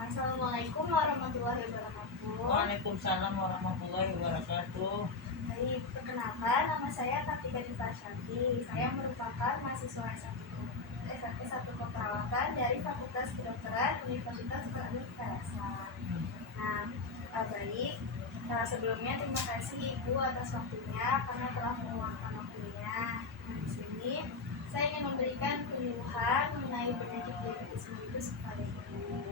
Assalamualaikum warahmatullahi wabarakatuh. Waalaikumsalam warahmatullahi wabarakatuh. Baik, perkenalkan nama saya Kartika Diva Shanti. Saya merupakan mahasiswa S1 Keperawatan dari Fakultas Kedokteran Universitas Islam Karasan. Baik. Sebelumnya terima kasih Ibu atas waktunya karena telah meluangkan waktunya. Di sini saya ingin memberikan penyuluhan mengenai penyakit diabetes mellitus kepada Ibu.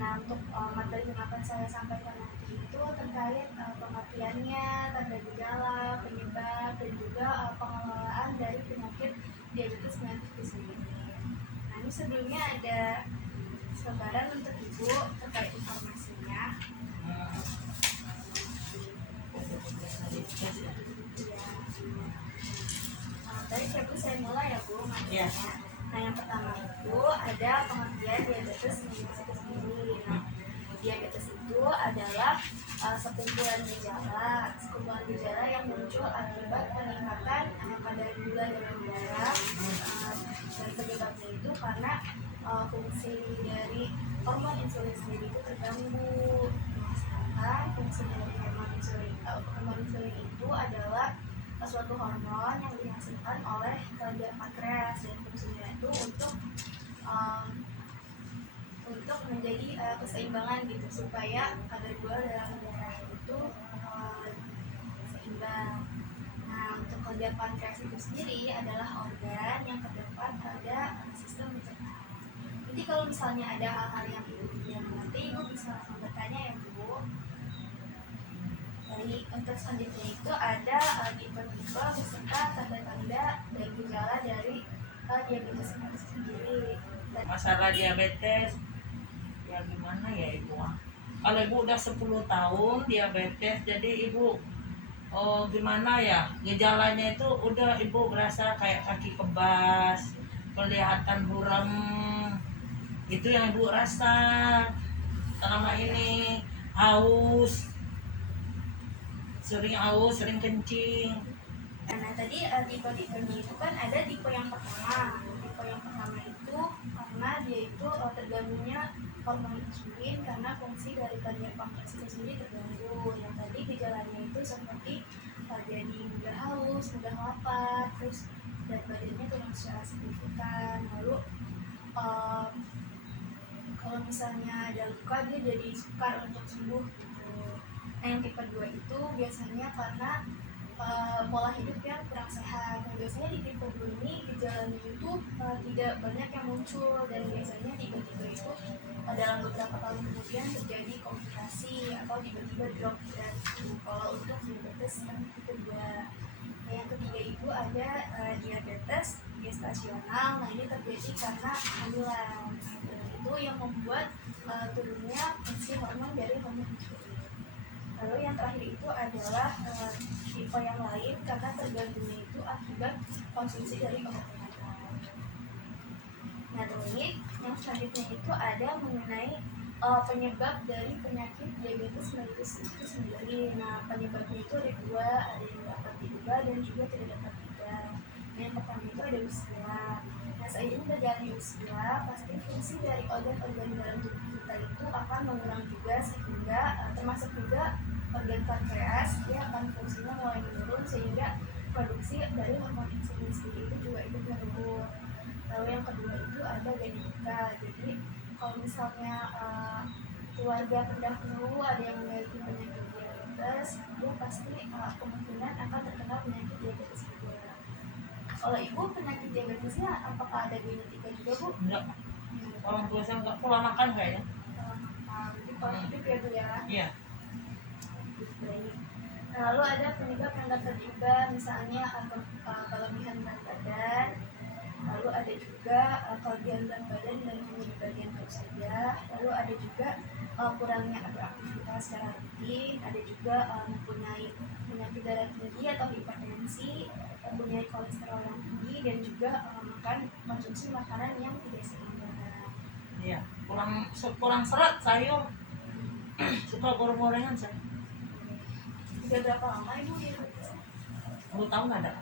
Untuk materi yang akan saya sampaikan nanti itu terkait pengertiannya, tanda gejala, penyebab, dan juga pengelolaan dari penyakit diabetes mellitus itu sendiri. Ini sebelumnya ada sebaran untuk Ibu terkait informasinya. Tadi saya mulai ya Bu materinya. Yang pertama itu ada pengertian diabetes mellitus itu sendiri. Diabetes itu adalah sekumpulan gejala yang muncul akibat peningkatan kadar gula dalam darah. Dan penyebabnya itu karena fungsi dari hormon insulin sendiri itu terganggu. Sedangkan fungsi dari hormon insulin itu adalah suatu hormon yang dihasilkan oleh kelenjar pankreas, dan fungsinya itu untuk menjadi keseimbangan gitu, supaya kadar gula dalam darah itu seimbang. Untuk kelenjar pankreas itu sendiri adalah organ yang terdapat pada sistem pencernaan. Jadi kalau misalnya ada hal-hal yang Ibu tidak mengerti, Ibu bisa langsung bertanya ya Bu. Jadi untuk selanjutnya itu ada tipe-tipe beserta tanda-tanda dan gejala dari diabetes mellitus sendiri. Masalah diabetes ya gimana ya Ibu? Kalau Ibu udah 10 tahun diabetes, jadi Ibu gimana ya, gejalanya itu udah Ibu berasa kayak kaki kebas, kelihatan buram, itu yang Ibu rasa. Selama ini sering kencing. Tadi tipe-tipenya itu kan ada tipe yang pertama. Tipe yang pertama itu karena dia itu terganggunya hormon insulin, karena fungsi dari kelenjar pankreas itu sendiri terganggu. Yang tadi gejalanya itu seperti jadi mudah haus, mudah lapar, terus berat badannya turun secara signifikan. Lalu kalau misalnya ada luka, dia jadi sukar untuk sembuh gitu. Yang tipe 2 itu biasanya karena pola hidup yang kurang sehat. Biasanya di tipe 2 ini gejalanya itu tidak banyak yang muncul, dan biasanya tiba-tiba itu dalam beberapa tahun kemudian terjadi komplikasi atau tiba-tiba drop berat. Kalau untuk diabetes yang tipe 2. Yang ketiga itu ada diabetes gestasional. Ini terjadi karena kehamilan. Itu yang membuat turunnya fungsi hormon dari hormon insulin. Lalu yang terakhir itu adalah tipe yang lain karena terganggunya itu akibat konsumsi dari obat-obatan. Ini yang selanjutnya itu ada mengenai penyebab dari penyakit diabetes mellitus itu sendiri. Penyebabnya itu ada dua, ada yang dapat diubah dan juga tidak dapat diubah. Yang pertama itu ada usia. Seiring berjalannya usia, pasti fungsi dari organ-organ dalam tubuh kita itu akan mengurangi juga, sehingga termasuk juga organ pankreas, dia akan fungsinya mulai menurun, sehingga produksi dari hormon insulin sendiri itu juga ikut menurun. Lalu yang kedua itu ada genetika. Jadi kalau misalnya keluarga pendahulu ada yang memiliki penyakit diabetes, dia pasti kemungkinan akan terkena penyakit diabetes juga. Kalau Ibu penyakit diabetesnya apakah ada genetika juga Bu? Enggak. Orang tua saya enggak pola makan kayaknya. Jadi pola hidup ya Bu ya? Iya. Baik. Lalu ada penyebab yang dapat diubah, misalnya kelebihan berat badan. Lalu ada juga kelebihan berat badan dan hanya di bagian perut saja. Lalu ada juga kurangnya beraktivitas secara rutin. Ada juga mempunyai penyakit darah tinggi atau hipertensi, mempunyai kolesterol yang tinggi, dan juga konsumsi makanan yang tidak seimbang. Iya, kurang serat sayur. Suka goreng-gorengan saya. Sudah berapa lama Ibu diabetes? 10 tahun ada.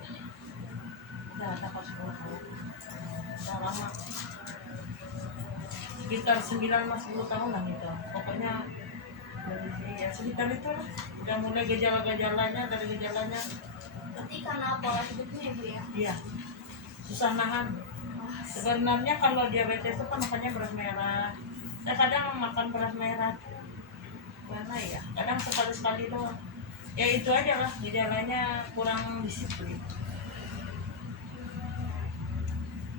Udah pas 10 tahun. Udah lama. sekitar 9 sampai 10 tahun lah gitu. Pokoknya ya sekitar itu lah. Udah mulai gejala-gejalanya, dari gejalanya Berarti karena pola hidupnya ya Bu ya. iya susah nahan. Wah, Sebenarnya kalau diabetes itu kan makannya beras merah. Saya kadang makan beras merah mana ya, kadang sekali-sekali doang. Ya itu aja lah gejalanya, kurang disiplin.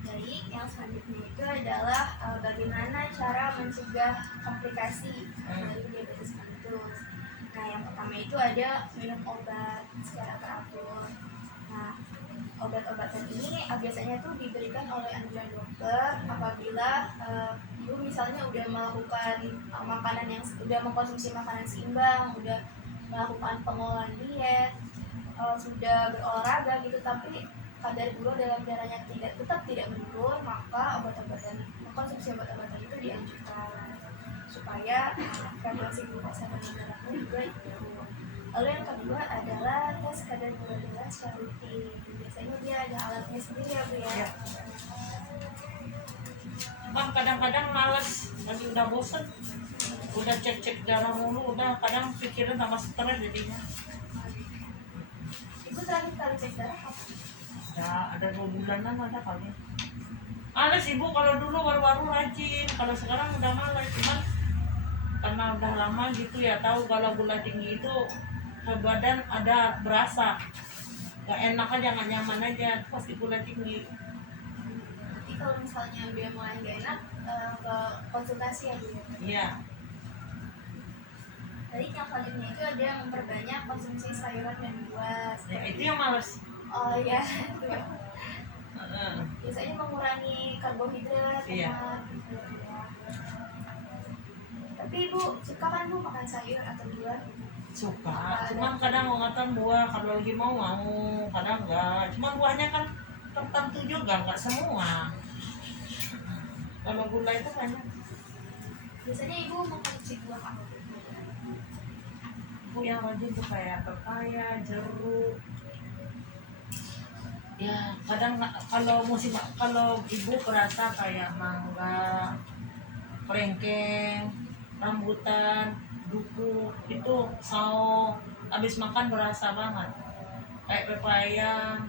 Baik, yang selanjutnya itu adalah bagaimana cara mencegah komplikasi dari diabetes mellitus. Nah, yang pertama itu ada minum obat secara teratur. Nah, obat-obatan ini biasanya tuh diberikan oleh anjuran dokter apabila ibu misalnya udah melakukan makanan yang udah mengkonsumsi makanan seimbang, udah melakukan pengolahan diet, sudah berolahraga gitu, tapi kadar gula dalam darahnya tetap tidak menurun, maka mengkonsumsi obat-obatan itu dianjurkan supaya frekuensi glukosa dalam darahnya juga itu. Lalu yang kedua adalah tes kadar gula darah secara rutin. Biasanya dia ada alatnya sendiri ya Bu ya. Ya. Cuman kadang-kadang males, lagi udah bosen, udah cek-cek darah mulu, udah kadang pikiran sama stres jadinya. Ibu terakhir kali cek darah apa? Ya ada 2 bulanan ada kali. Males ibu, kalau dulu baru-baru rajin, kalau sekarang udah males. Cuman karena udah lama gitu ya, tahu kalau gula tinggi itu ke badan ada berasa gak enak aja, gak nyaman aja, pasti gula tinggi. Nanti kalau misalnya dia mulai nggak enak ke konsultasi ya Bu ya. Iya. Jadi yang selanjutnya itu ada memperbanyak konsumsi sayuran dan buah. Ya itu yang males. Oh ya, Heeh. biasanya mengurangi karbohidrat, Iya. lemak, gitu ya. Tapi Ibu suka kan Bu makan sayur atau buah? Suka, cuman kadang mau makan buah, kalau lagi mau, kadang enggak. Cuman buahnya kan tertentu juga, enggak semua. Kalau gula itu banyak. Biasanya Ibu mengkonsumsi buah apa? Bu yang rajin tuh kayak pepaya, jeruk. Ya kadang kalau musim, kalau ibu kerasa kayak mangga, kelengkeng, rambutan, duku itu sao habis makan berasa banget. Kayak pepaya,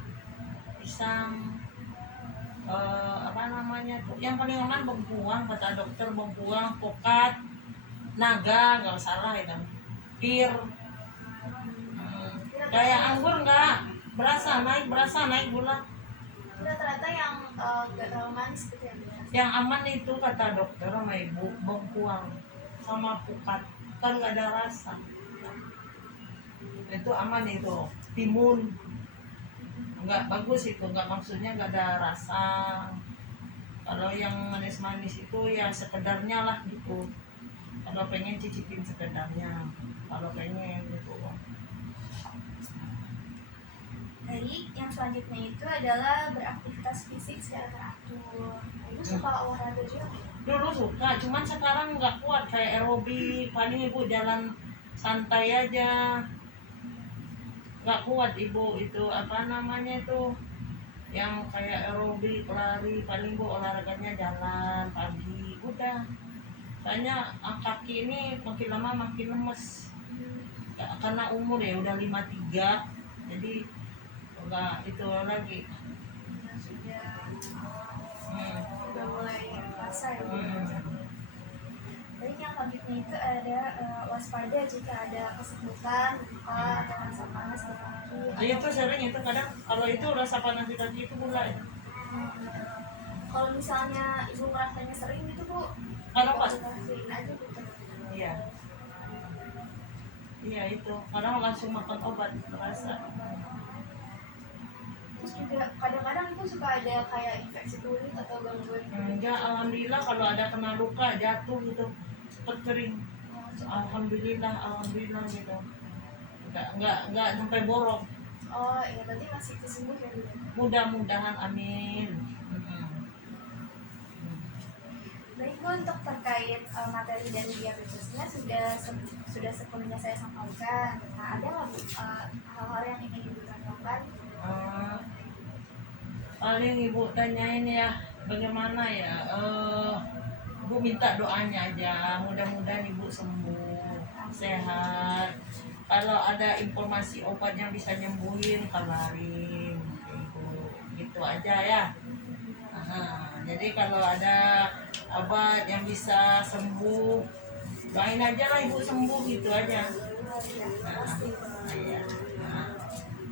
pisang, apa namanya tuh, yang paling aman bengkuang, kata dokter bengkuang, pokat, naga, nggak salah itu, pir. Kayak anggur nggak berasa naik gula. Rata-rata yang nggak terlalu manis gitu ya Bu ya. Yang aman itu kata dokter sama ibu bengkuang sama pukat, kan nggak ada rasa. Itu aman itu, timun nggak bagus itu, nggak, maksudnya nggak ada rasa. Kalau yang manis-manis itu ya sekedarnya lah gitu, kalau pengen cicipin sekedarnya, kalau pengen gitu. Baik, yang selanjutnya itu adalah beraktivitas fisik secara teratur. Ibu suka olahraga juga nggak? Dulu suka, cuman sekarang nggak kuat, kayak aerobik, paling ibu jalan santai aja, nggak kuat ibu. Itu apa namanya itu, yang kayak aerobik, lari, paling bu olahraganya jalan pagi udah. Soalnya kaki ini makin lama makin lemes. Karena umur ya udah 53, jadi enggak itu lagi. Sudah mulai terasa ya Bu. Baik, yang selanjutnya itu ada waspada jika ada kesemutan, luka, atau rasa panas di kaki. Itu sering itu, kadang kalau itu rasa panas di kaki itu gula ya. Kalau misalnya Ibu merasanya sering gitu Bu, Kalau pas konsultasiin aja gitu. iya, iya itu kadang langsung makan obat terasa. Terus juga kadang-kadang itu suka ada kayak infeksi kulit atau gangguan kulit. Enggak, alhamdulillah kalau ada kena luka jatuh gitu cepet kering. Alhamdulillah gitu. Enggak sampai borok. Oh iya, berarti masih kesembuh ya Bu. Mudah-mudahan, amin. Baik Bu, untuk terkait materi dari diabetesnya sudah sepenuhnya saya sampaikan. Nah, ada nggak Bu hal-hal yang ingin Ibu tanyakan? Paling ibu tanyain ya, bagaimana ya Ibu minta doanya aja, mudah-mudahan Ibu sembuh, sehat. Kalau ada informasi obat yang bisa nyembuhin, kabarin Ibu. Gitu aja ya. Aha, jadi kalau ada obat yang bisa sembuh, doain aja lah Ibu sembuh gitu aja. Nah, iya. Nah,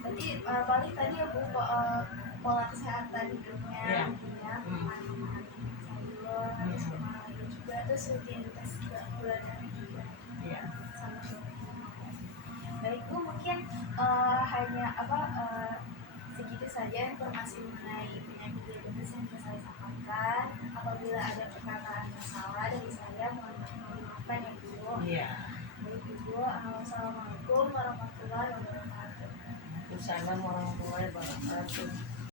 Berarti paling tadi ya Bu, pola kesehatan hidupnya, Iya. ya, Hmm. makan sayur, terus olahraga juga, terus rutinitas juga bulanan juga Iya. sama dokter. Baik Bu, mungkin hanya segitu saja informasi mengenai penyakit diabetes yang bisa saya sampaikan. Apabila ada perkataan yang salah dari saya, mohon maafkan ya Bu. Iya. Baik Ibu, assalamualaikum warahmatullahi wabarakatuh. Assalamualaikum warahmatullahi wabarakatuh.